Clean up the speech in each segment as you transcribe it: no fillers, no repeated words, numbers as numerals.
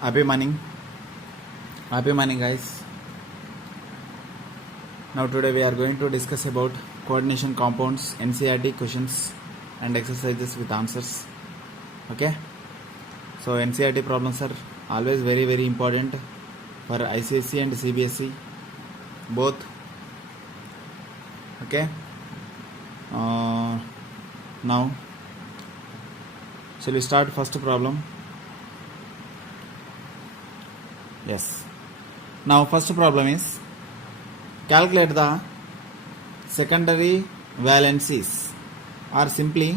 Happy morning. Happy morning, guys. Now today we are going to discuss about coordination compounds, NCERT questions and exercises with answers. Okay. So NCERT problems are always very important for ICSE and CBSE both. Okay. Now shall we start first problem? Yes. Now first problem is calculate the secondary valencies, or simply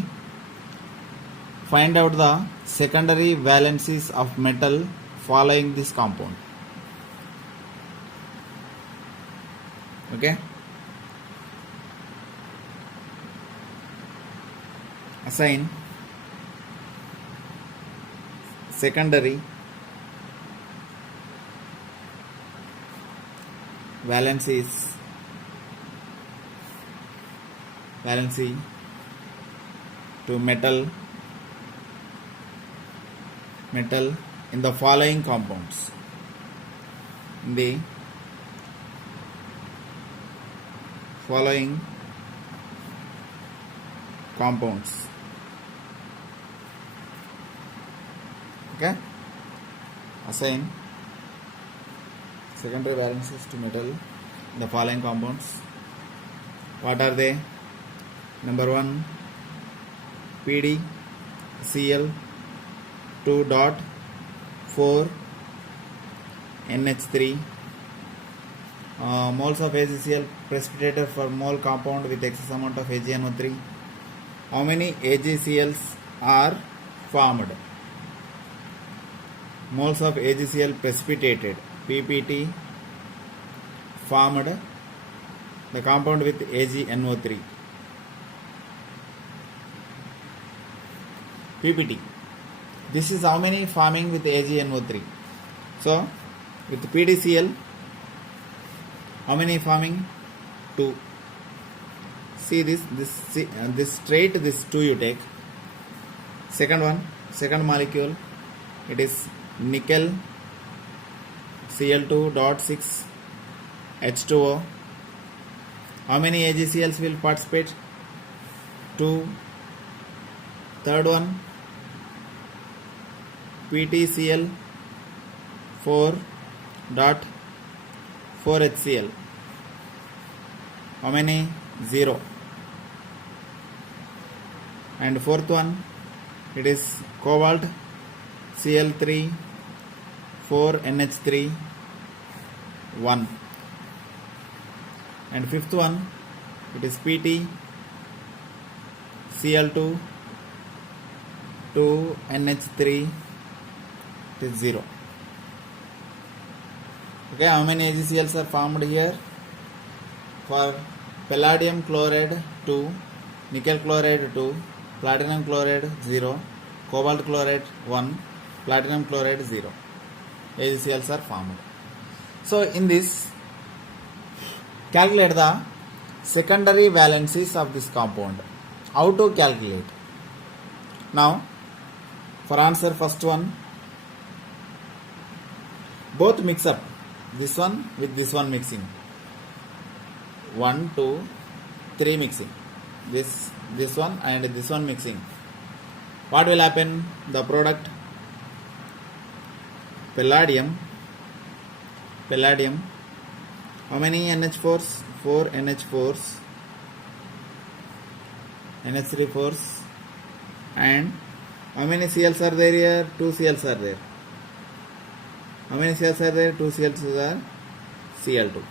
find out the secondary valencies of metal following this compound. Okay. Assign secondary valency to metal in the following compounds. In the following compounds. Okay. Assign secondary valencies to metal in the following compounds. What are they? Number 1, PdCl 2.4 NH3. Moles of AgCl precipitated for mole compound with excess amount of AgNO3. How many AgCls are formed? Moles of AgCl precipitated, PPT, formed the compound with AgNO3. PPT. This is how many forming with AgNO3. So, with PdCl, how many forming? 2. See this straight, this 2 you take. Second molecule, it is nickel Cl2.6 H2O. How many AgCls will participate? 2. Third one, PtCl 4.4 HCl. How many? 0. And fourth one, it is cobalt Cl3 4 NH3 1. And fifth one, it is Pt Cl2 2 NH3, it is 0. Okay, how many AgCls are formed here? For palladium chloride 2, nickel chloride 2, platinum chloride 0, cobalt chloride 1, platinum chloride 0. AgCls are formed. So in this, calculate the secondary valencies of this compound. How to calculate? Now, for answer, first one, both mix up, this one with this one mixing. 1, 2, 3 mixing. This one and this one mixing. What will happen? The product palladium. How many NH4s? 4 NH4s. NH3 4s. And how many Cls are there here? 2 Cls are there. How many Cls are there? 2 Cls are Cl2.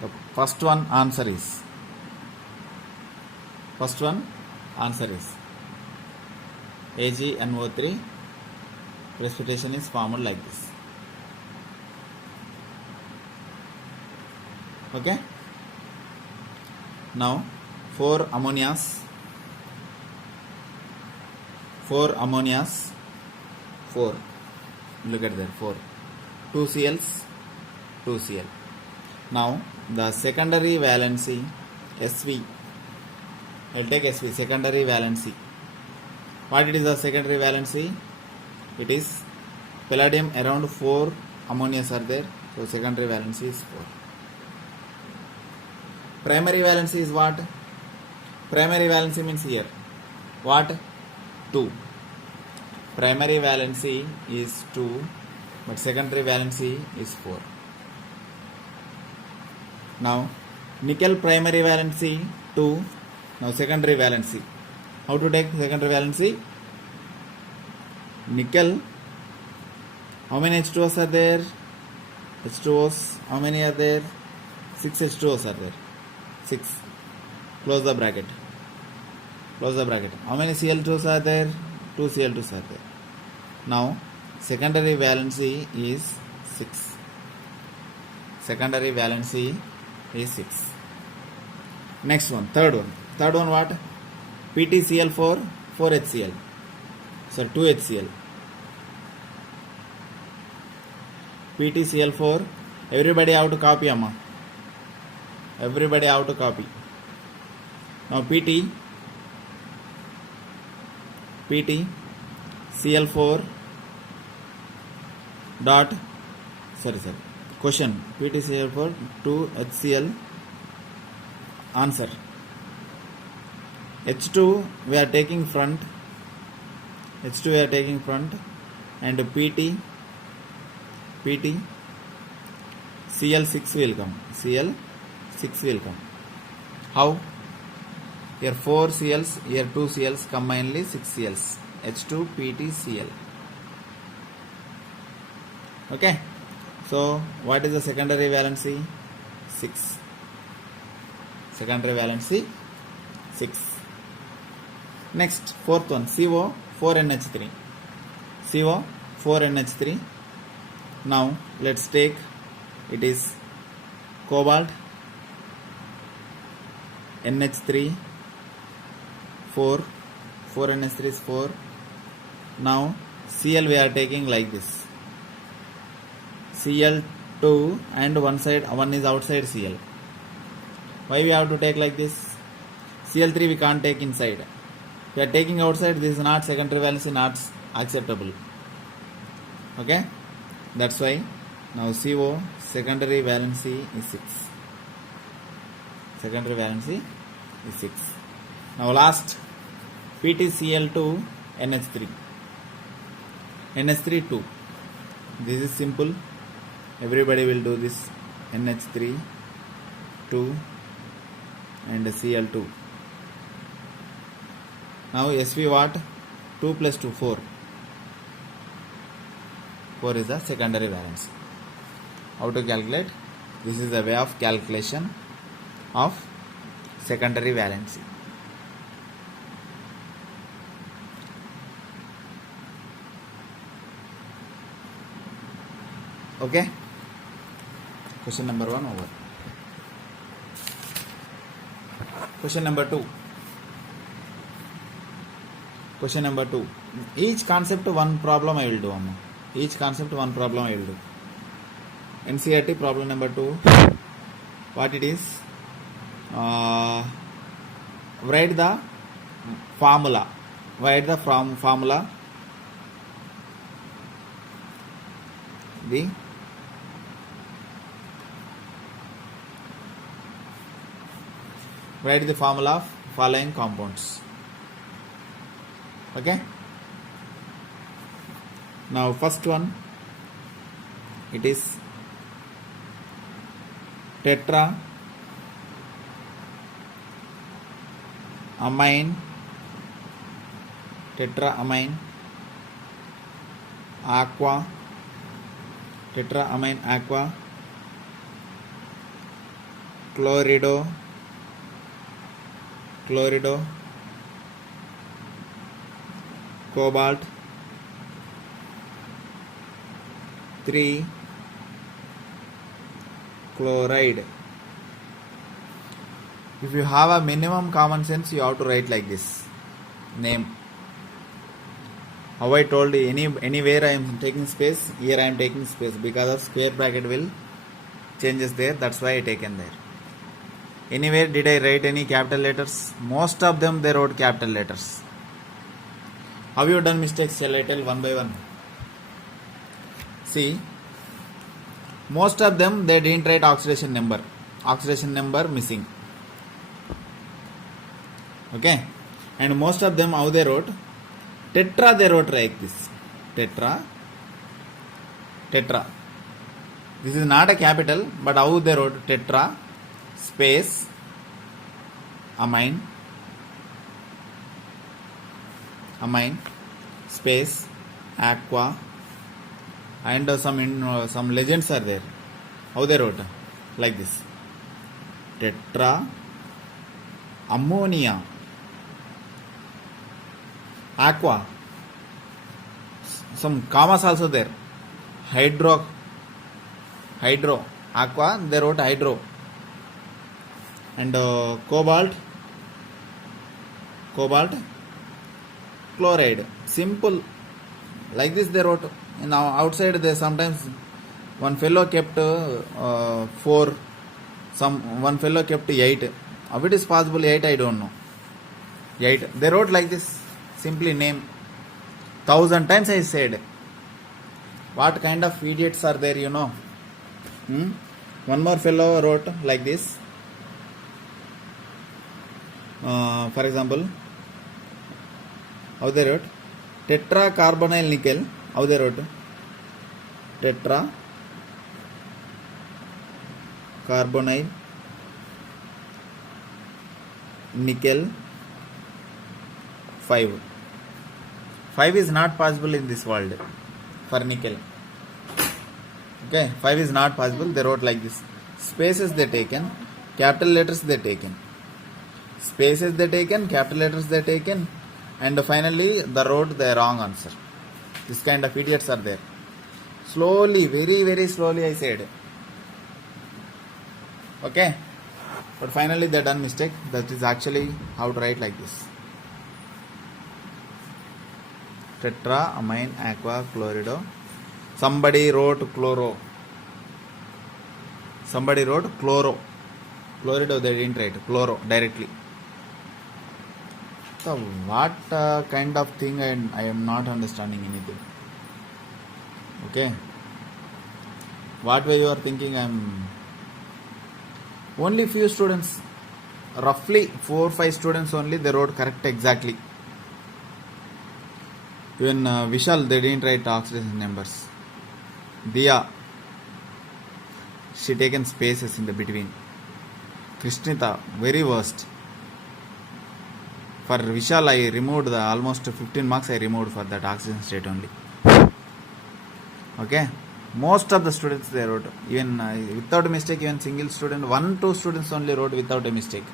The first one answer is AgNO3 precipitation is formed like this. Okay. Now 4 ammonias. 4. Look at that. 4. 2 Cls, 2 Cl. Now the secondary valency Sv. I'll take Sv, secondary valency. What it is the secondary valency? It is palladium around 4 ammonias are there, so secondary valency is 4. Primary valency is what? Primary valency means here what? 2. Primary valency is 2, but secondary valency is 4. Now nickel primary valency 2. Now secondary valency. How to take secondary valency? Nickel, how many H2Os are there? H2Os, how many are there? 6 H2Os are there. 6. Close the bracket. Close the bracket. How many Cl2s are there? 2 Cl2s are there. Now secondary valency is 6. Secondary valency is 6. Next one, third one. Third one what? PtCl4, 4HCl. So 2HCl. PtCl4. Everybody have to copy, amma. Everybody have to copy. Now PtCl4 dot question PtCl4 2HCl. Answer H2 we are taking front, H2 we are taking front, and PT Cl6 will come. Cl6 will come. How? Here 4 Cls, here 2 Cls, combinedly 6 Cls. H2 PT Cl. Okay. So what is the secondary valency? 6. Secondary valency 6. Next, fourth one, CO 4NH3. CO 4NH3. Now let's take, it is cobalt NH3 4 NH3 is 4. Now Cl we are taking like this, Cl2, and one is outside Cl. Why we have to take like this? Cl3 we can't take inside. We are taking outside. This is not secondary valency, not acceptable. Okay, that's why now CO secondary valency is 6. Secondary valency is 6. Now last, PtCl2 NH3. NH3 2. This is simple. Everybody will do this. NH3 2 and Cl2. Now Sv what? 2 plus 2 4. 4 is the secondary valency. How to calculate? This is the way of calculation of secondary valency. Okay. Question number 1 over. Question number 2. Question number 2. Each concept one problem I will do. Each concept one problem I will do. NCERT problem number 2. What it is? Write the formula. Write the formula. Write the formula of following compounds. Okay. Now first one, it is tetra amine aqua, tetraamine aqua, chlorido, cobalt 3 chloride. If you have a minimum common sense, you have to write like this name. How I told you, anywhere I am taking space, here I am taking space because of square bracket will changes there, that's why I taken there. Anywhere did I write any capital letters? Most of them they wrote capital letters. Have you done mistakes? Shall I tell one by one? See, most of them they didn't write oxidation number missing. Okay, and most of them how they wrote tetra, they wrote like this, tetra. This is not a capital, but how they wrote tetra space amine space aqua, and some legends are there. How they wrote like this, tetra ammonia aqua, some commas also there, hydro aqua, they wrote hydro, and cobalt chloride, simple like this they wrote. Now outside they sometimes one fellow kept 4, one fellow kept 8. How it is possible 8, I don't know. 8 they wrote like this, simply name. 1,000 times I said, what kind of idiots are there, you know. One more fellow wrote like this, for example, how they wrote tetra carbonyl nickel. How they wrote tetra carbonyl nickel 5. 5 is not possible in this world for nickel. Okay, 5 is not possible. They wrote like this. Spaces they taken, capital letters they taken. Spaces they taken, capital letters they taken, and finally they wrote the wrong answer. This kind of idiots are there. Slowly, very, very slowly I said. Okay, but finally they done mistake. That is actually how to write like this. Tetra amine aqua chlorido. Somebody wrote chloro. Chlorido they didn't write. Chloro directly. So what kind of thing I am not understanding anything. Okay. What way you are thinking? Only few students, roughly 4 or 5 students only, they wrote correct exactly. Even Vishal, they didn't write oxidation numbers. Diya, she taken spaces in the between. Krishnita, very worst. For Vishal, I removed almost 15 marks I removed for that oxidation state only. Okay. Most of the students they wrote, even without a mistake, even single student, 1-2 students only wrote without a mistake.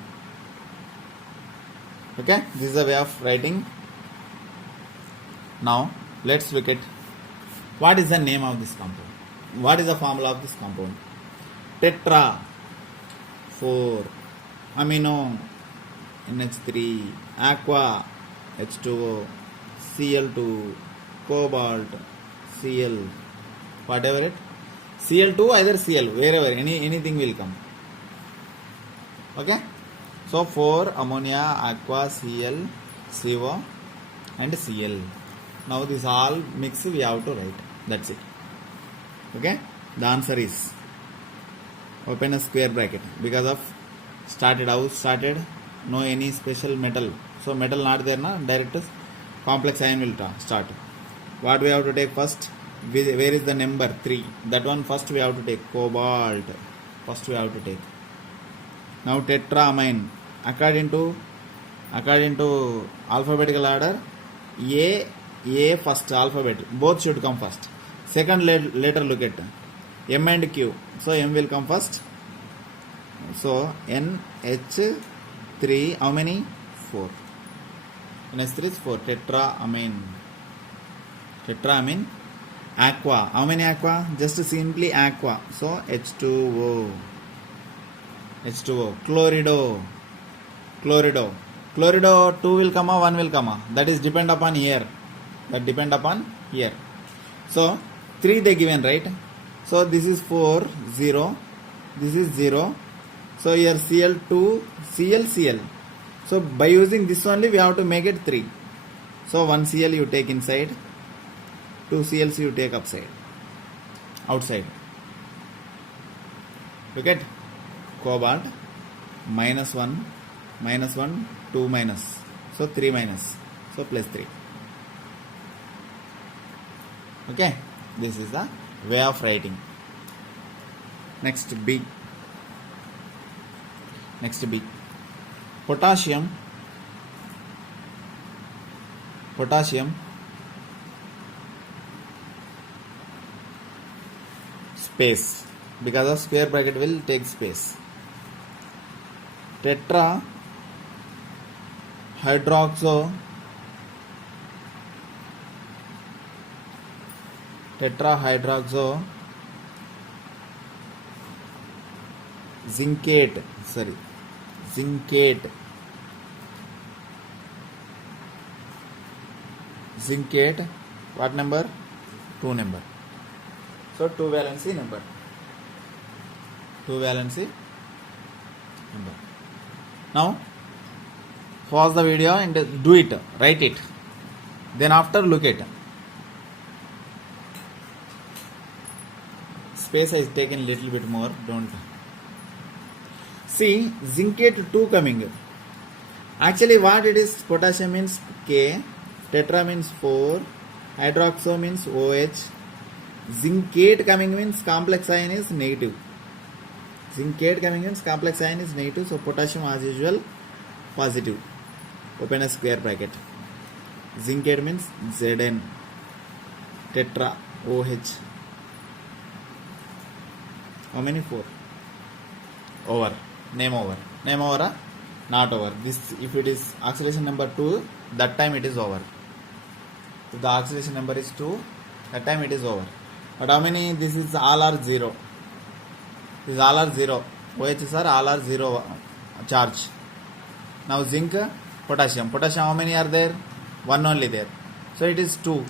Okay. This is the way of writing. Now, let's look at what is the name of this compound. What is the formula of this compound? Tetra 4 amino NH3 aqua H2O Cl2 cobalt Cl, whatever it, Cl2 either Cl, wherever anything will come. Okay, so 4 ammonia aqua Cl CO and Cl. Now this all mix we have to write. That's it. Okay, the answer is, open a square bracket, because of started, no any special metal, so metal not there na, direct complex ion will start. What we have to take first? Where is the number 3? That one first we have to take. Cobalt first we have to take. Now tetramine, according to alphabetical order, A first alphabet, both should come first. Second letter look at M and Q, so M will come first. So NH3, how many? 4. NH3 is 4. Tetramine aqua, how many aqua? Just simply aqua, so H2O. Chlorido 2 will come, 1 will come, that is depend upon here. So 3 they given, right? So this is 4, 0, this is 0. So here Cl2, Cl. So by using this only we have to make it 3. So 1 Cl you take inside, 2 Cls you take upside. outside. Look at cobalt -1, -1, 2 minus. So 3 minus. So plus 3. Okay. This is the way of writing. Next B. Potassium space, because of square bracket will take space. Tetrahydroxo zincate. What number? 2 number. So 2 valency number. Now pause the video and do it. Write it. Then after look at. Space I taken little bit more. Don't see zincate 2 coming. Actually what it is, potassium means K, tetra means 4, hydroxo means OH, zincate coming means complex ion is negative. So potassium as usual positive. Open a square bracket. Zincate means Zn, tetra, OH. How many? 4. Over. Name over. Not over. This, if it is oxidation number 2, that time it is over. If the oxidation number is 2, that time it is over. But how many? This is all are 0. These all are 0. OHs are all are 0 charge. Now zinc, potassium. How many are there? 1 only there. So it is 2.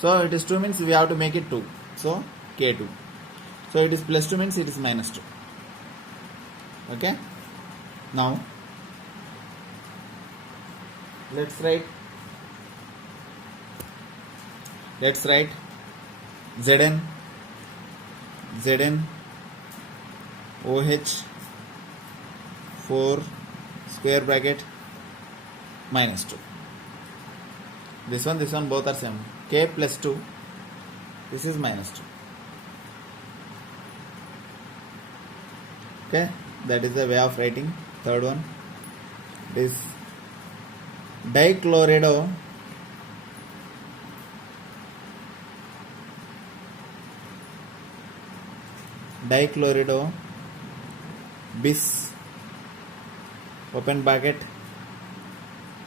So it is 2 means we have to make it 2. So K2. So it is plus 2 means it is minus 2. Okay. Now let's write Zn OH 4 square bracket minus 2. This one both are same. K plus 2. This is minus 2. Okay, that is the way of writing. Third one, this dichlorido bis, open bracket,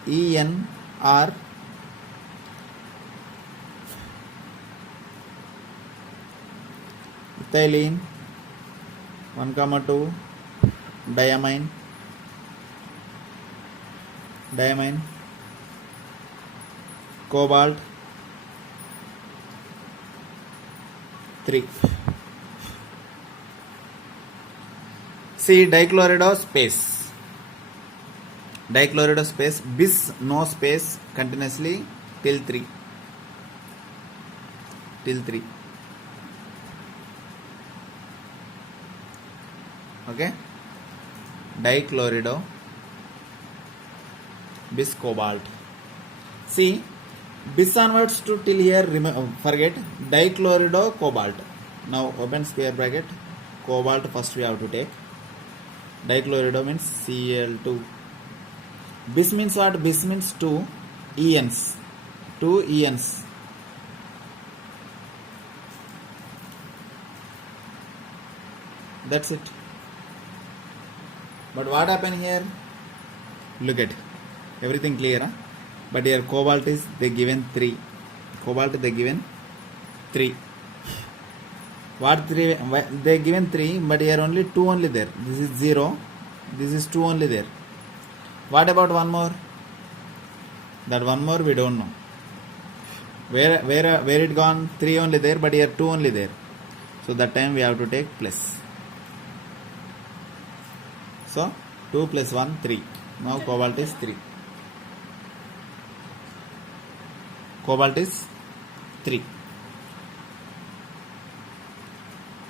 ENR ethylene 1,2 diamine cobalt 3. See dichlorido space, bis no space, continuously till 3. Okay, dichlorido bis cobalt. See, bis onwards to till here, forget dichlorido cobalt. Now open square bracket, cobalt first we have to take. Dichlorido means Cl2. Bis means what? Bis means 2 ENs. That's it. But what happened here? Look at everything clear, huh? But here cobalt is they given 3. What 3? They given 3, but here only 2 only there. This is 0. This is 2 only there. What about one more? That one more we don't know. Where it gone? 3 only there, but here 2 only there. So that time we have to take plus. So 2 plus 1, 3. Now cobalt is 3.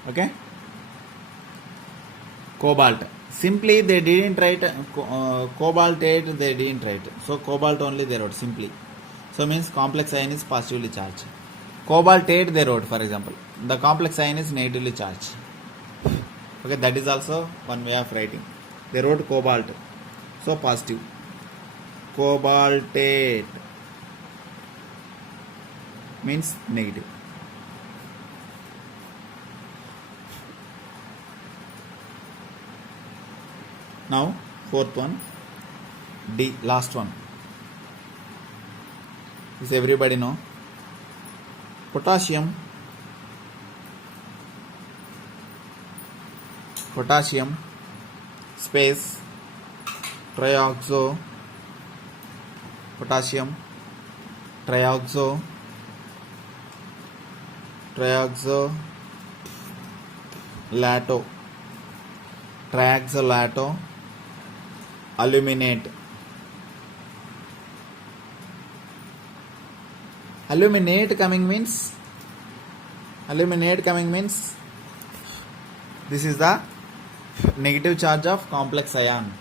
Okay. Cobalt. Simply they didn't write cobaltate, they didn't write. So cobalt only they wrote simply. So means complex ion is positively charged. Cobaltate they wrote, for example. The complex ion is negatively charged. Okay, that is also one way of writing. They wrote cobalt. So positive. Cobaltate means negative. Now fourth one, D, last one. This everybody know. Potassium space trioxo, potassium trioxo lato, triaxolato aluminate. Aluminate coming means this is the negative charge of complex ion.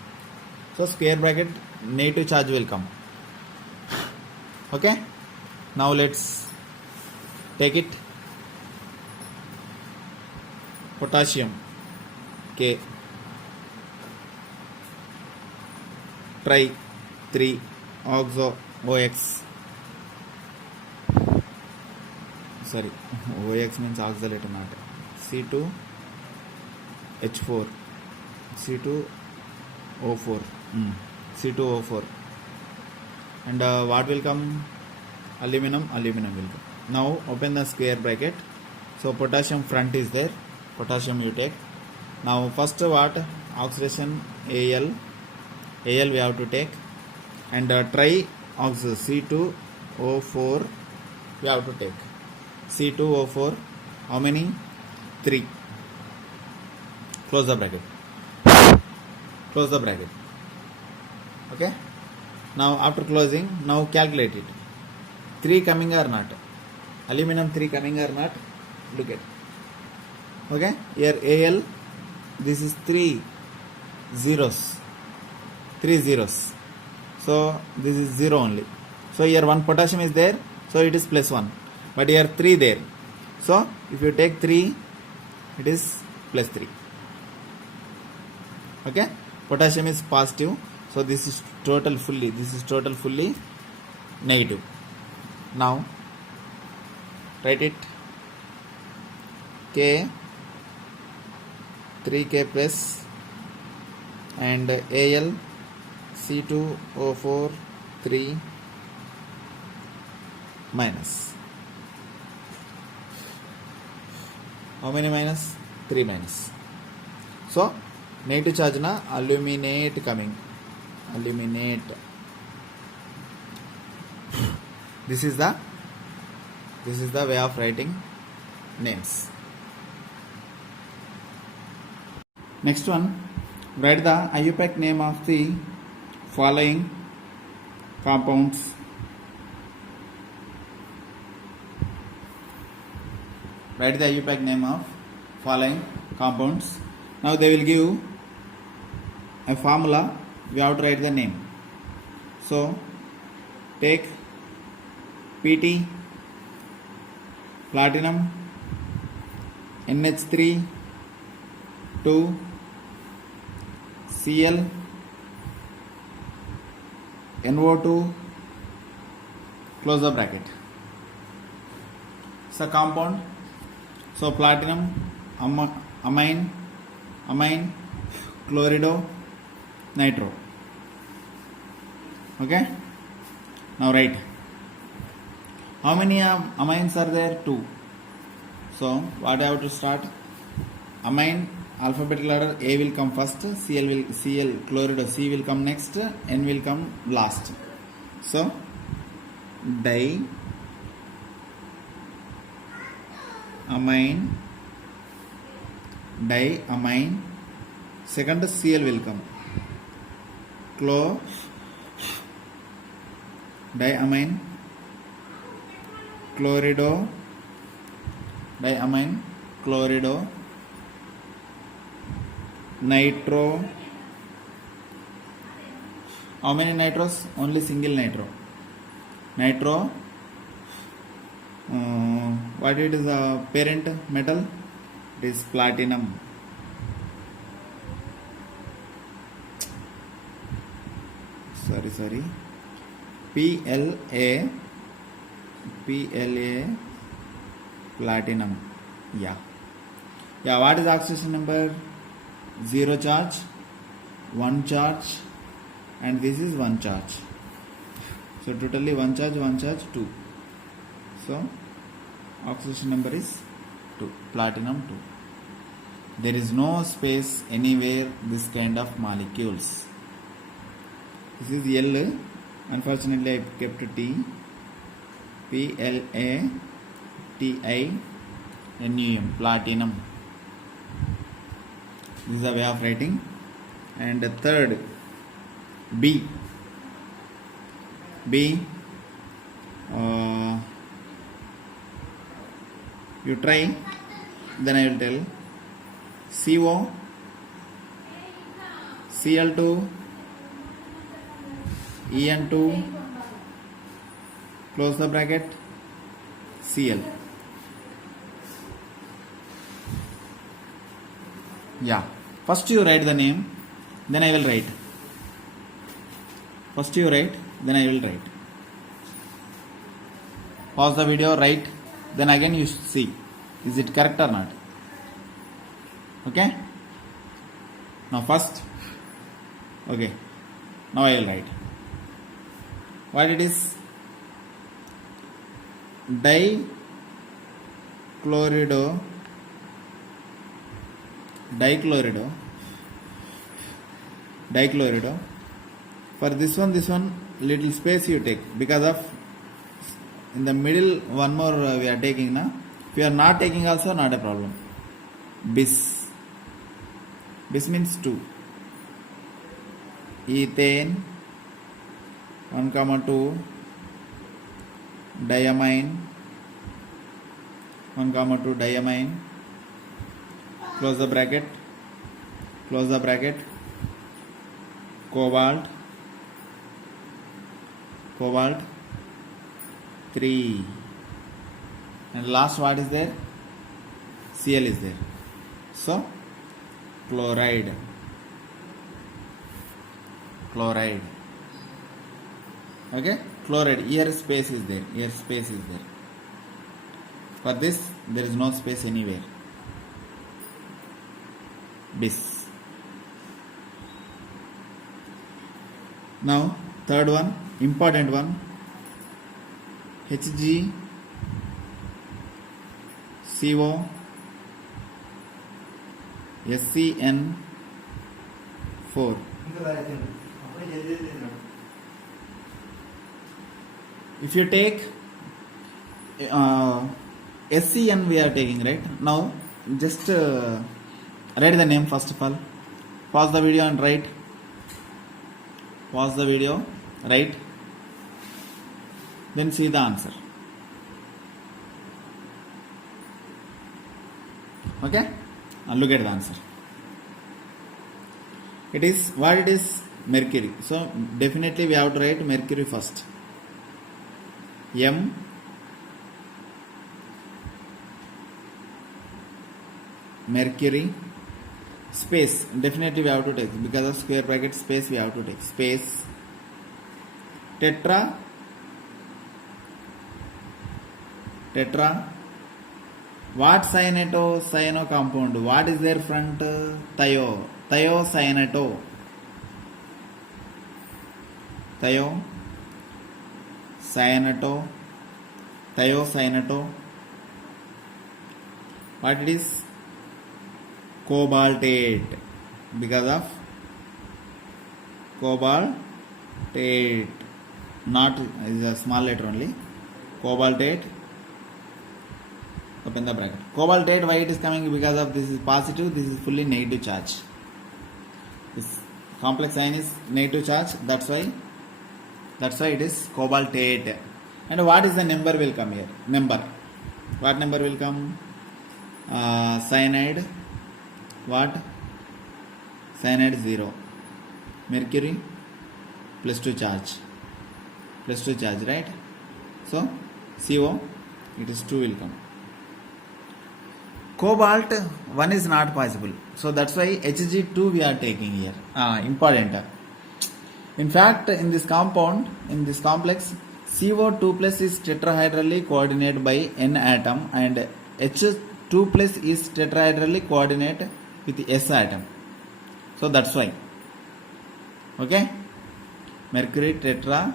So square bracket negative charge will come. Okay. Now let's take it. Potassium K, tri 3 oxo OX. Sorry, OX means oxalate not. C2H4, C2O4, C2O4. And what will come? Aluminum will come. Now open the square bracket. So potassium front is there. Potassium you take. Now first what? Oxidation Al we have to take. And tri-oxo C2O4 we have to take. C2O4, how many? 3. Close the bracket. Okay. Now after closing, now calculate it. 3 coming or not? Aluminum 3 coming or not? Look at. Okay. Here Al, this is 3 zeros. So this is 0 only. So here 1 potassium is there. So it is plus 1. But here 3 there. So if you take 3, it is plus 3. Okay. Potassium is positive. So this is total fully negative. Now write it. K 3K plus and Al C2O4 3 minus. How many minus? 3 minus. So negative charge na aluminate coming. Aluminate. This is the way of writing names. Next one, write the IUPAC name of the following compounds. Write the IUPAC name of following compounds. Now they will give a formula. We have to write the name. So take PT, platinum, NH3, 2, Cl, NO2, close the bracket. So compound. So platinum, amine, chlorido, nitro. Okay. Now write. How many amines are there? 2. So what I have to start? Amine alphabetical order. A will come first. Cl chlorido C will come next. N will come last. So diamine. Second Cl will come. Diamine, chlorido, nitro. How many nitros? Only single nitro. Nitro. What it is the parent metal? It is platinum. Sorry. PLA platinum. Yeah. What is oxidation number? 0 charge, 1 charge, and this is 1 charge. So totally 1 charge, 2. So oxidation number is 2, platinum 2. There is no space anywhere this kind of molecules. This is L. Unfortunately I kept T. PLATINUM, platinum. This is the way of writing. And the third, B. You try, then I will tell. CO, Cl2, En2, close the bracket, Cl. Yeah. First you write the name, then I will write. First you write, then I will write. Pause the video, write, then again you see. Is it correct or not? Okay? Now first, okay. Now I will write. What it is? Dichlorido. For this one little space you take, because of in the middle one more we are taking now. If you are not taking also, not a problem. Bis means 2. Ethane 1,2. Diamine 1,2 diamine. Close the bracket. Cobalt 3. And last what is there? Cl is there. So chloride. Okay, chloride. Here space is there. For this there is no space anywhere. Bis. Now third one, important one, HgCO SCN4. If you take SCN we are taking, right? Now just write the name first of all. Pause the video and write. Write. Then see the answer. Okay? And look at the answer. It is what it is? Mercury. So definitely we have to write mercury first. M. Mercury. Space, definitely we have to take, because of square bracket space we have to take. Space. Tetra. What cyano compound? What is their front? Thiocyanato. What it is? Cobaltate, because of cobaltate, not is a small letter only. Cobaltate. Open the bracket. Cobaltate, why it is coming? Because of this is positive, this is fully negative charge. This complex ion is negative charge, that's why it is cobaltate. And what is the number will come here? What number will come? Cyanide. What? cyanide 0, mercury +2 charge, right? So CO, it is 2 will come. Cobalt 1 is not possible, so that's why Hg2 we are taking here. Important. In fact, in this compound, in this complex, CO2 plus is tetrahedrally coordinated by N atom and H2 plus is tetrahedrally coordinated with S atom. So that's why. Okay? Mercury tetra,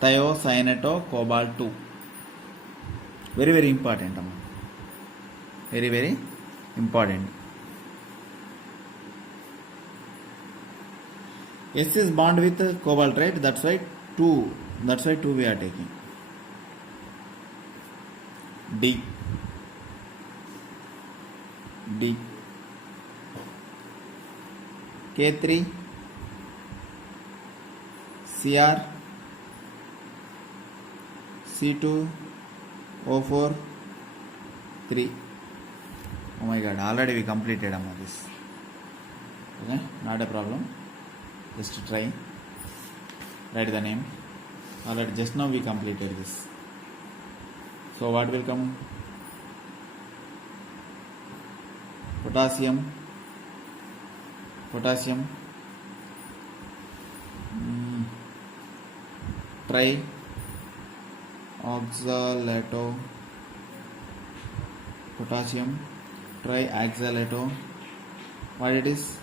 thiocyaneto, cobalt 2. Very, very important. Very, very important. S is bond with cobalt, right? That's why 2. That's why 2 we are taking. D. K3, Cr, C2, O4, 3. Oh my god, already we completed this. Okay, not a problem. Just to try. Write the name. Already just now we completed this. So what will come? Potassium. Trioxalato. Potassium. Trioxalato. What it is?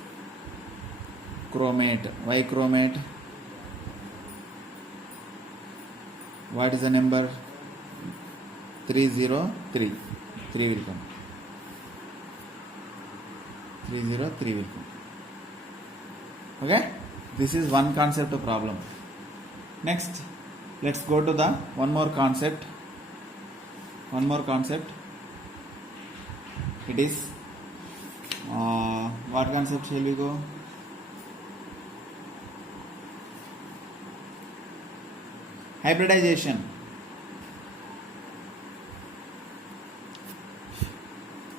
Chromate. Why chromate? What is the number? 303. 3 will come. 303 will come. Okay? This is one concept of problem. Next, let's go to the one more concept. It is what concept shall we go? Hybridization.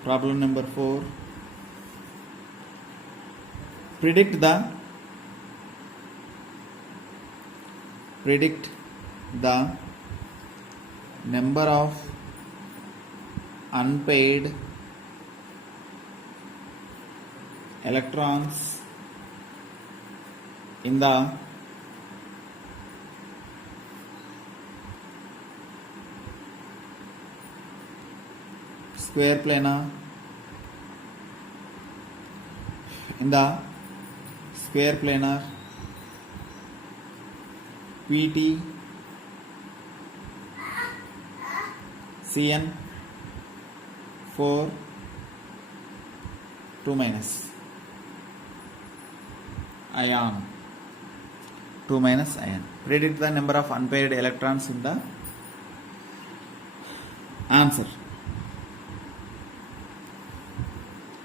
Problem number 4. Predict the number of unpaired electrons in the square planar PT Cn 4 2 minus ion. Predict the number of unpaired electrons in the answer.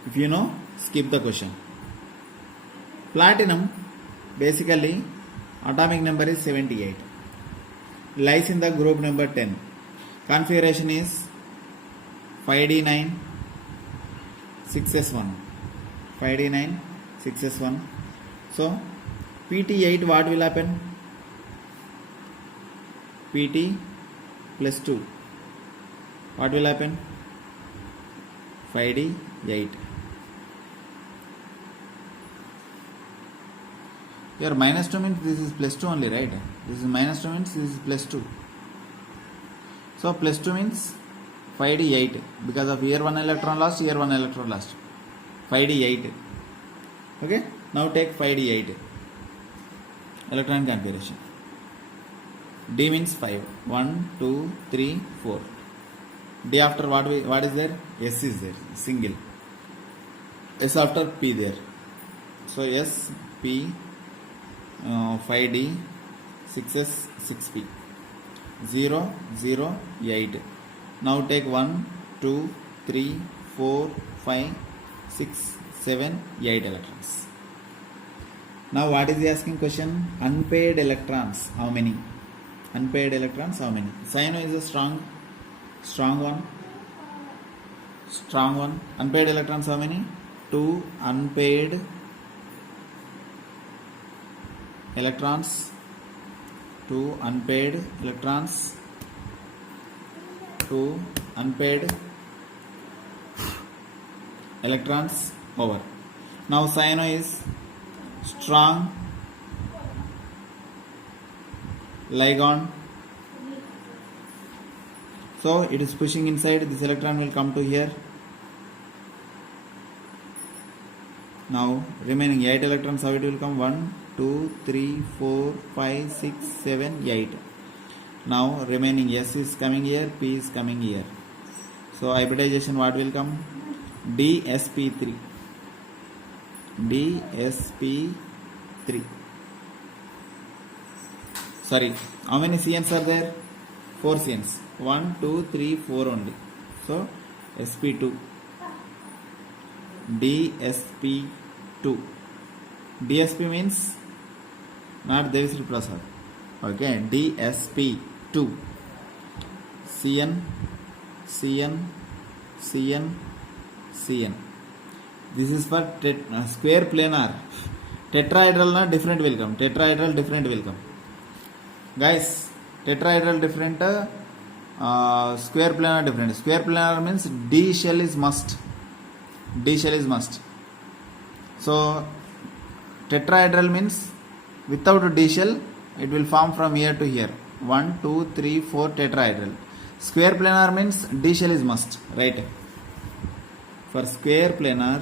If you know, skip the question. Platinum, basically atomic number is 78, lies in the group number 10. Configuration is 5d9 6s1. 5d9 6s1. So pt8, what will happen? pt plus 2, what will happen? 5d8. Here minus 2 means this is plus 2 only, right? This is minus 2 means this is plus 2. So plus 2 means 5d8, because of here 1 electron lost, here 1 electron lost. 5d8. Okay? Now take 5d8. Electron configuration. D means 5. 1, 2, 3, 4. D after what is there? S is there. Single. S after P there. So S, P, 5D, 6S, 6P. 0, 0, 8. Now take 1, 2, 3, 4, 5, 6, 7, 8 electrons. Now what is the asking question? Unpaired electrons, how many? Unpaired electrons, how many? Cyano is a strong one. Unpaired electrons, how many? 2 unpaired electrons, 2 unpaired electrons, 2 unpaired electrons over. Now cyano is strong ligand, so it is pushing inside. This electron will come to here. Now remaining 8 electrons, how it will come? 1 2 3 4 5 6 7 8. Now remaining S is coming here, P is coming here, so hybridization what will come? DsP3. DsP3. Sorry, how many CNs are there? 4 CNs. 1 2 3 4 only, so sp2. DsP2. DsP means not Devisri Prasad. Okay, DsP2. Cn, Cn, Cn, Cn. This is for square planar. Tetrahedral na different will come. Tetrahedral different will come. Guys, tetrahedral different, square planar different. Square planar means D shell is must. D shell is must. So tetrahedral means without D shell it will form from here to here. 1 2 3 4 tetrahedral. Square planar means D shell is must. Right. For square planar,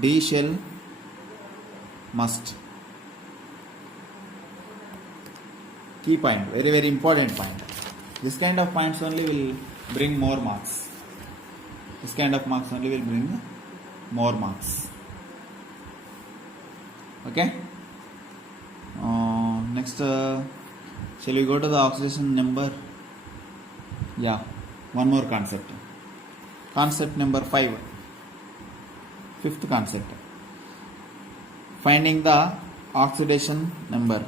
D shell must. Key point, very very important point. This kind of points only will bring more marks. This kind of marks only will bring more marks. Okay. Next, shall we go to the oxidation number? Yeah, one more concept. Concept number 5. Fifth concept. Finding the oxidation number.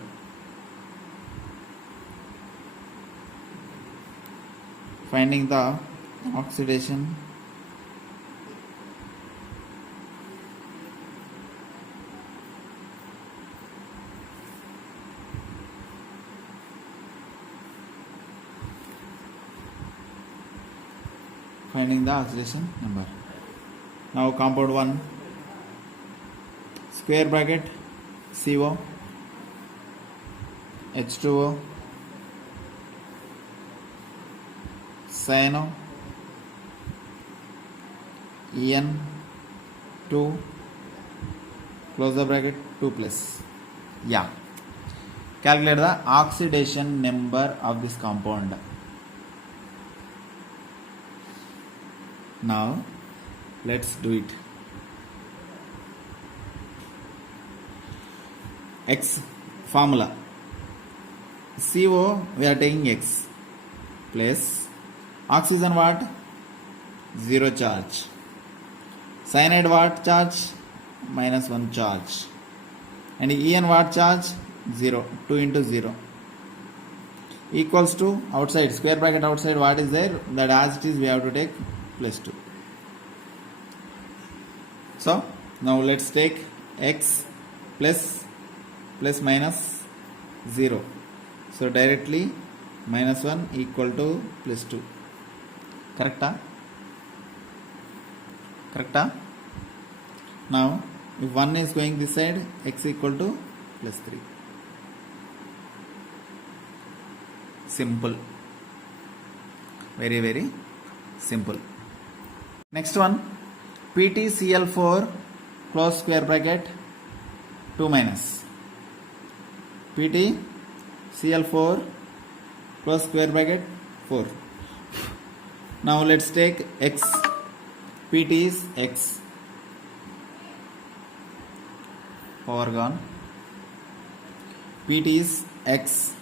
Finding the oxidation number. Now compound 1, square bracket CO, H2O, cyano, En2, close the bracket, 2 plus. Yeah. Calculate the oxidation number of this compound. Now let's do it. X formula. CO we are taking X plus oxygen what? 0 charge. Cyanide what charge? -1 charge. And En what charge? 0. 2 into 0 equals to outside square bracket outside what is there? That as it is we have to take plus 2. So now let's take X plus minus 0. So directly -1 equal to plus 2. Correcta? Now if 1 is going this side, X equal to plus 3. Simple. Very very simple. Next one, PtCl4 close square bracket 2 minus. PtCl4 close square bracket 4. Now let's take X. Pt is X. Power gone. Pt is X.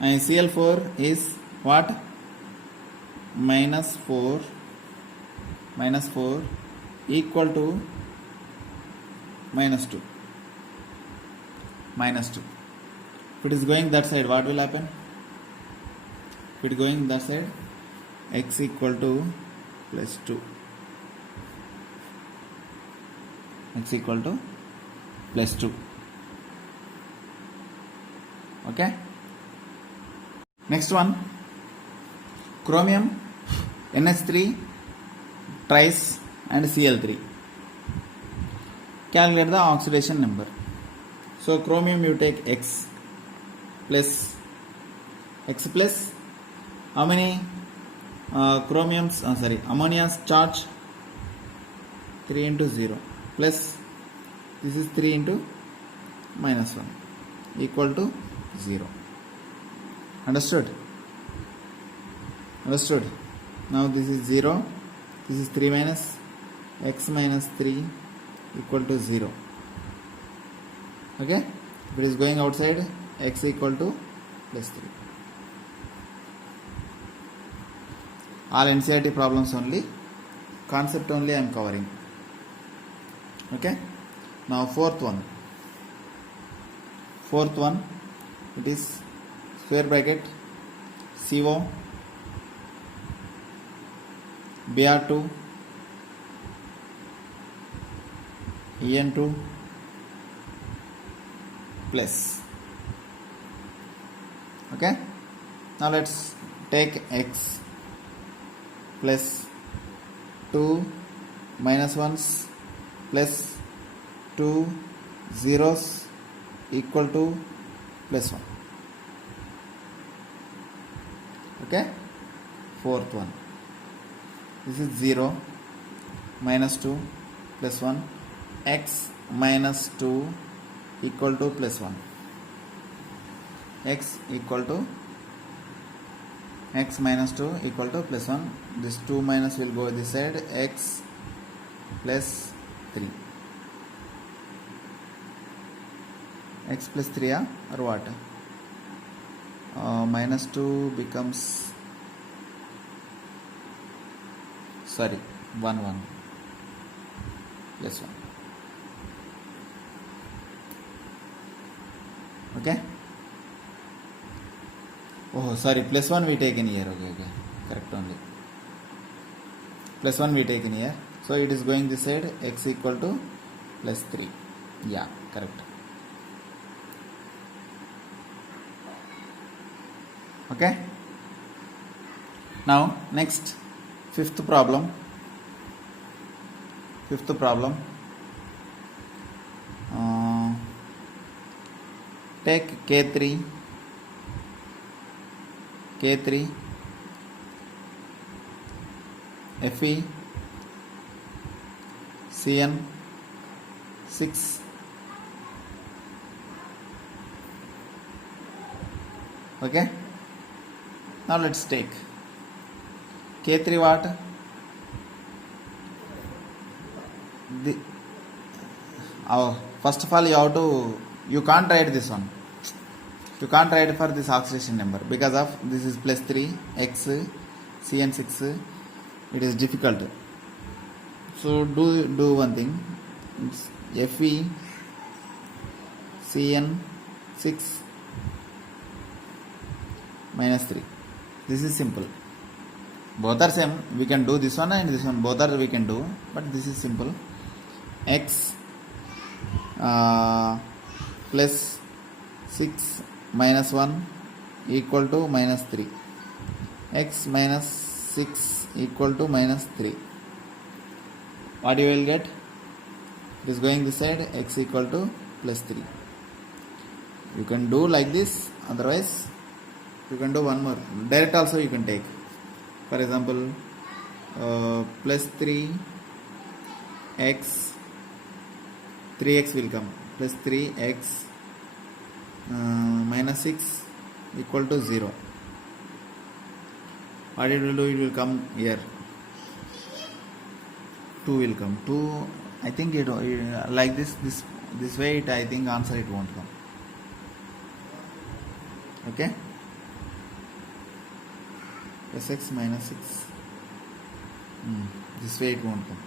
And Cl4 is what? -4 equal to -2. If it is going that side, what will happen? If it is going that side, X equal to plus 2. x equal to plus 2. Okay. Next one, chromium, NH3, tris and Cl3. Calculate the oxidation number. So chromium you take x plus how many ammonia's charge 3 into 0 plus this is 3 into minus 1 equal to 0. Understood? Now this is 0, this is 3 minus x minus 3 equal to 0. Okay, if it is going outside, x equal to plus 3. All NCERT problems only, concept only I am covering. Okay, now fourth one, it is square bracket CO Br2 En2 plus. Okay, now let's take x plus 2 minus 1s plus 2 zeros equal to plus 1. Okay, fourth one, this is 0 minus 2 plus 1, x minus 2 equal to plus 1, x minus 2 equal to plus 1. This 2 minus will go this side, x plus 3. X plus 3 or what? Minus 2 becomes 1 plus 1. Okay. Oh, sorry, plus 1 we take in here. Okay, correct only. Plus 1 we take in here. So it is going this side, x equal to plus 3. Yeah, correct. Okay. Now next, fifth problem. Take K3 Fe Cn 6. Okay, now let's take K3 what? First of all you can't write this one. You can't write for this oxidation number because of this is plus 3 x Cn 6. It is difficult. So do one thing. It's Fe Cn 6 minus 3. This is simple. Both are same. We can do this one and this one. Both are we can do. But this is simple. X plus 6 minus 1 equal to minus 3. X minus 6 equal to minus 3. What you will get? It is going this side, x equal to plus 3. You can do like this, otherwise you can do one more. Direct also you can take. For example, plus 3 x, 3x will come, plus 3x minus 6 equal to 0. What it will do, it will come here, 2 will come, 2, I think it like this way I think answer it won't come. Okay, plus x minus 6, this way it won't come.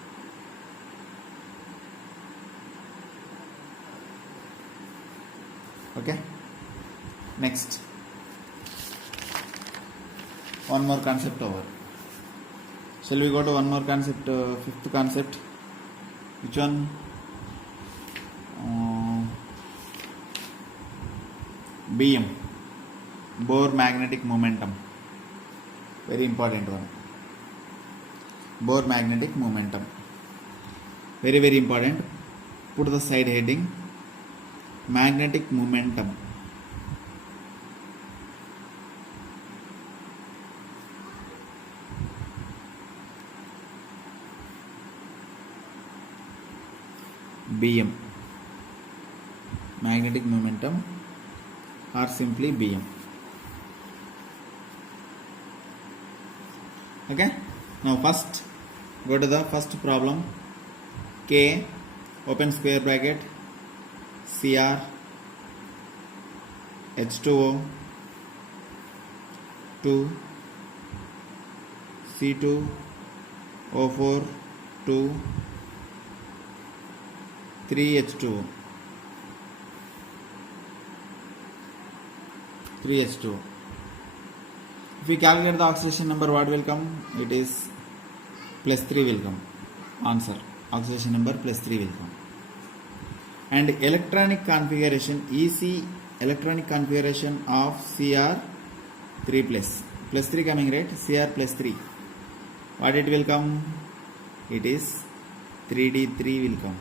Okay, next, one more concept over. Shall we go to one more concept, fifth concept? Which one? Bm, Bohr magnetic momentum, very important one. Bohr magnetic momentum, very important. Put the side heading magnetic momentum. Bm, magnetic momentum, or simply Bm. Okay, now first go to the first problem. K, open square bracket, Cr, H2O, 2, C2, O4, 2, 3H2O, 3H2O. If we calculate the oxidation number, what will come? It is plus 3 will come. Answer, oxidation number plus 3 will come. And electronic configuration, EC electronic configuration of Cr 3 plus 3 coming, right? Cr plus 3. What it will come? It is 3D3 will come.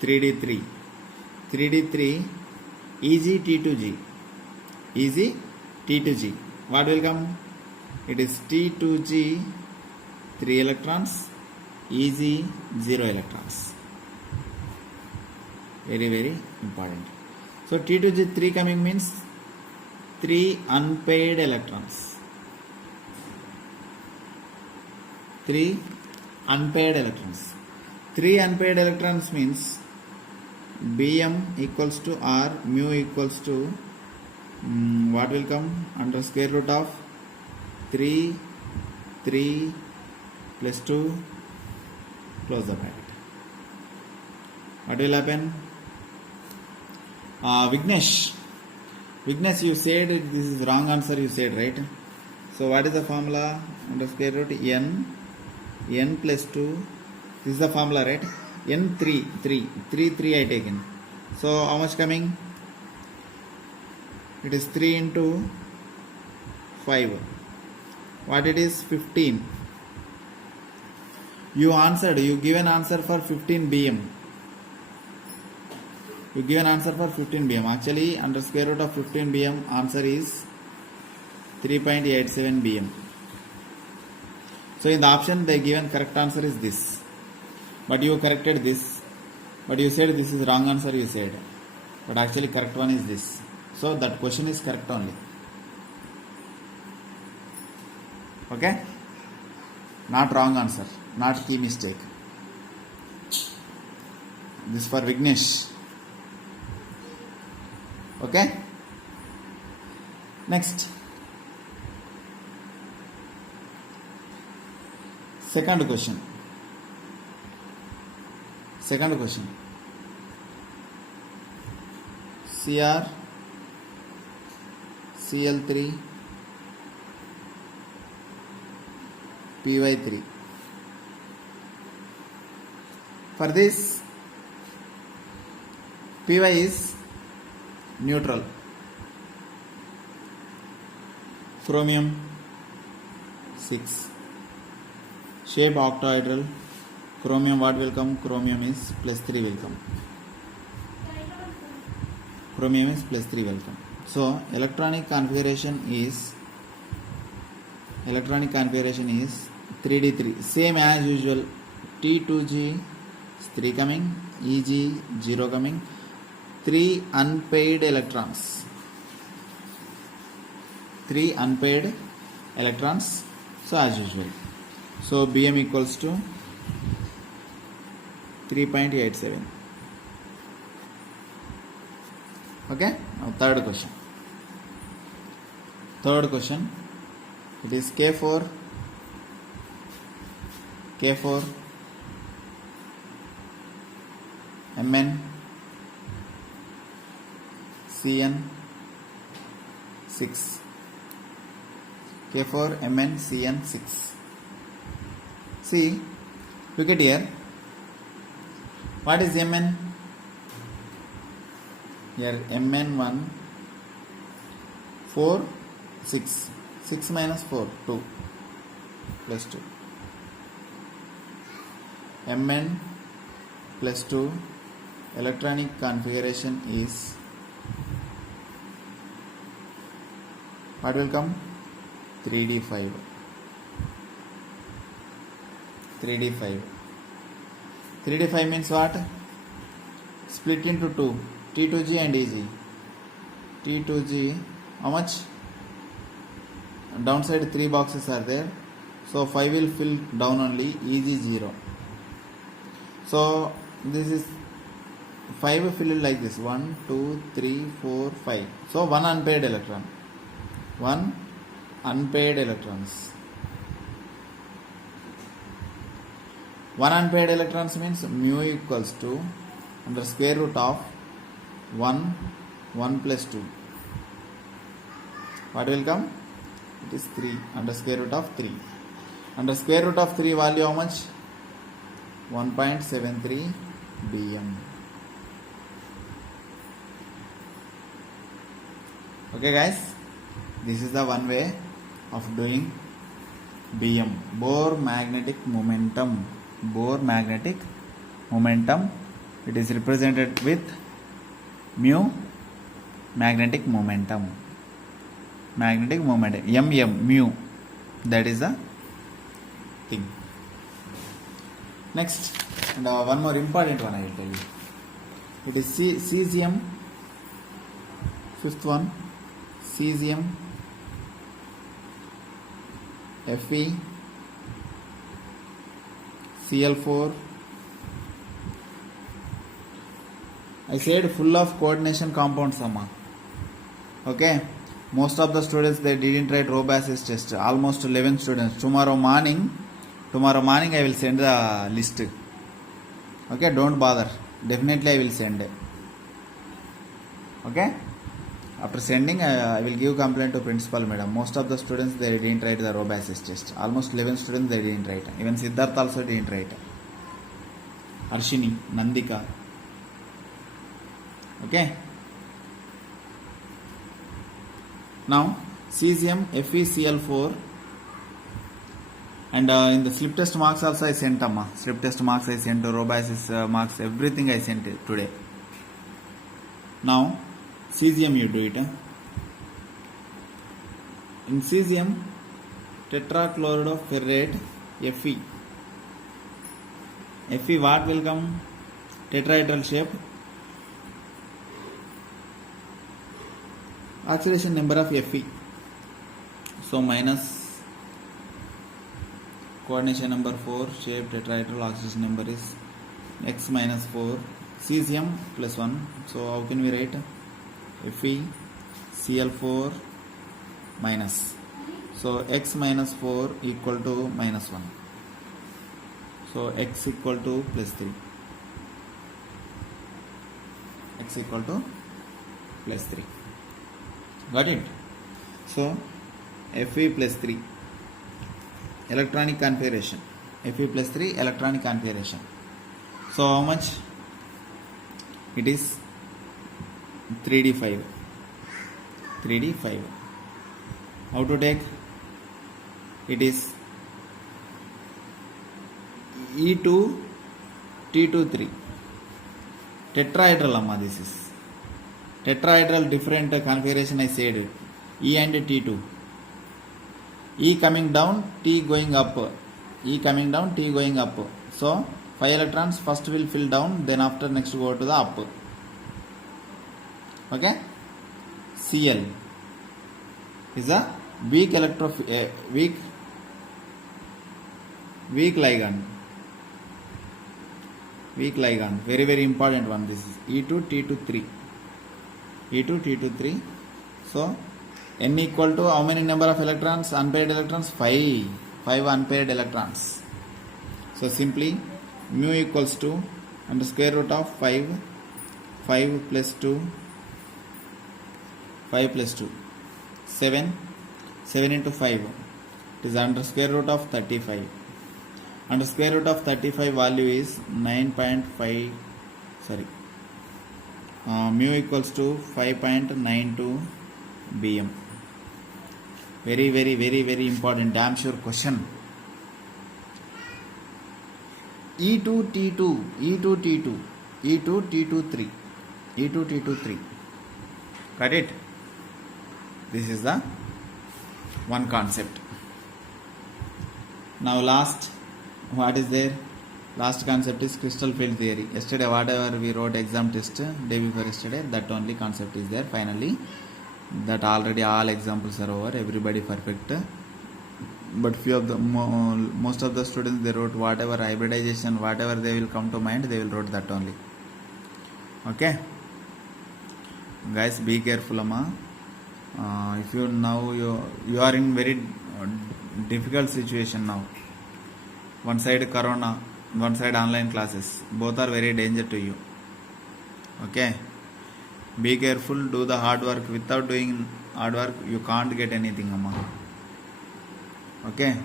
3D3. 3D3 EgT2G. EgT2G. What will come? It is T2G 3 electrons, Eg 0 electrons. Very important. So T2G 3 coming means 3 unpaired electrons. 3 unpaired electrons. 3 unpaired electrons means Bm equals to R, mu equals to what will come? Under square root of 3 plus 2, close the bracket. What will happen? Vignesh, you said this is wrong answer, you said, right? So what is the formula? Under square root n plus 2, this is the formula, right? n 3 I taken. So how much coming? It is 3 into 5. What it is? 15. You answered, you give an answer for 15 Bm. You give an answer for 15 Bm. Actually, under square root of 15 Bm, answer is 3.87 Bm. So in the option, they given correct answer is this. But you corrected this. But you said this is wrong answer, you said. But actually correct one is this. So that question is correct only. Okay? Not wrong answer. Not key mistake. This for Vignesh. Okay? Next. Second question. Cr Cl3 Py3. For this, Py is neutral. Chromium 6. Shape octahedral. Chromium what will come? Chromium is plus 3 will come. Chromium is plus 3 will come. So electronic configuration is 3D3. Same as usual. T2G is 3 coming, Eg 0 coming. 3 unpaired electrons. 3 unpaired electrons. So as usual. So Bm equals to 3.87. Okay. Now third question. It is K4 Mn Cn 6. K4 Mn Cn 6. See, look at here. What is Mn? here Mn1 4 6 6 minus 4 2 plus 2 Mn plus 2 electronic configuration is what will come 3d5 3d5 3d5 means what? Split into 2 T2G and EG. T2G, how much? Downside 3 boxes are there, so 5 will fill down only, EG 0. So this is 5 filled like this 1 2 3 4 5. So 1 unpaired electron, 1 unpaired electrons. 1 unpaired electrons means mu equals to under square root of 1 plus 2. What will come? It is 3 under square root of 3. Under square root of 3 value how much? 1.73 bm. Okay guys, this is the one way of doing bm, Bohr magnetic momentum. Bohr magnetic momentum, it is represented with mu magnetic momentum, mu, that is the thing. Next, and one more important one I will tell you. It is cesium, fifth one, cesium Fe Cl4. I said full of coordination compounds, Amma. Okay, most of the students, they didn't write row basis test. Almost 11 students. Tomorrow morning I will send the list. Okay, don't bother. Definitely I will send. Okay, after sending I will give complaint to principal madam. Most of the students, they didn't write the row basis test. Almost 11 students, they didn't write. Even Siddharth also didn't write. Arshini, Nandika. Okay. Now cesium FeCl4, and in the slip test marks also I sent, Amma. Slip test marks I sent, row basis marks, everything I sent today. Now cesium you do it. In cesium tetrachloroferrate Fe. Fe what will come? Tetrahedral shape. Oxidation number of Fe. So minus coordination number 4, shape tetrahedral, oxidation number is X minus 4, cesium plus 1. So how can we write? Fe Cl4 minus. So X minus 4 equal to minus 1. So X equal to plus 3. X equal to plus 3. Got it? So Fe plus 3 electronic configuration. Fe plus 3 electronic configuration. So how much? It is 3d5. 3d5. How to take? It is E2 T23. Tetrahedral, Amma, this is. Tetrahedral, different configuration I said it. E and T2. E coming down, T going up. E coming down, T going up. So 5 electrons first will fill down, then after next go to the up. Okay? Cl is a weak weak ligand. Weak ligand. Very, very important one. This is E2 T23. E2 T23. So N equal to how many number of electrons? Unpaired electrons? 5. 5 unpaired electrons. So simply mu equals to under square root of 5. 5 plus 2. 5 plus 2. 7. 7 into 5. It is under square root of 35. Under square root of 35 value is 9.5. Sorry. mu equals to 5.92 bm. Very very very very important, damn sure question. E2 T2 E2 T2 E2 T23 E2 T23. Got it? This is the one concept. Now last, what is there? Last concept is crystal field theory. Yesterday whatever we wrote exam test day before yesterday, that only concept is there. Finally, that already all examples are over, everybody perfect. But few of the most of the students, they wrote whatever hybridization, whatever they will come to mind, they will wrote that only. Okay guys, be careful amma. If you now you are in very difficult situation now. One side corona, one side online classes, both are very danger to you. Okay, be careful, do the hard work. Without doing hard work you can't get anything amma. Okay,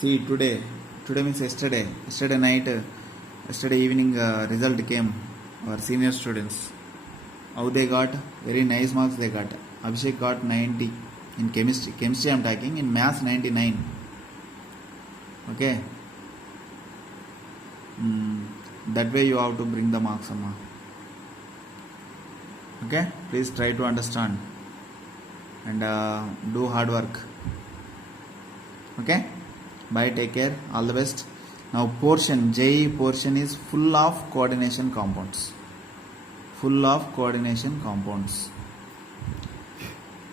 see, today means yesterday night, yesterday evening result came. Our senior students, how they got very nice marks they got. Abhishek got 90 in chemistry I am talking. In maths 99. Okay, that way you have to bring the marks amma. Okay, please try to understand and do hard work. Okay, bye, take care, all the best. Now portion, JEE portion is full of coordination compounds.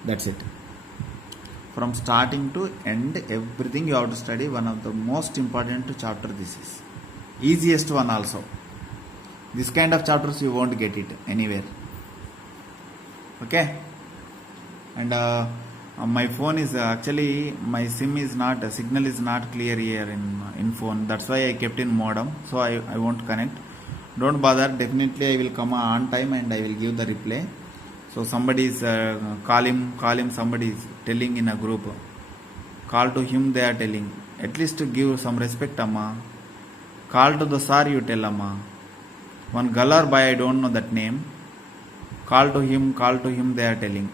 That's it. From starting to end, everything you have to study. One of the most important chapter this is. Easiest one also. This kind of chapters you won't get it anywhere. Okay. And my phone is actually, my SIM is not, signal is not clear here in phone. That's why I kept in modem. So I won't connect. Don't bother. Definitely I will come on time and I will give the reply. So somebody is call him. Somebody is telling in a group. Call to him. They are telling. At least to give some respect, amma. Call to the sir. You tell amma. One Galar boy, I don't know that name. Call to him. They are telling.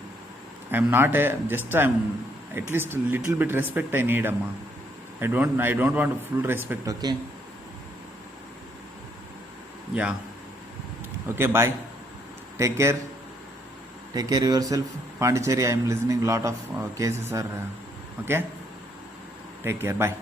I am not I'm at least a little bit respect I need amma. I don't want full respect. Okay. Yeah. Okay. Bye. Take care yourself. Pondicherry, I am listening lot of cases are okay. Take care. Bye.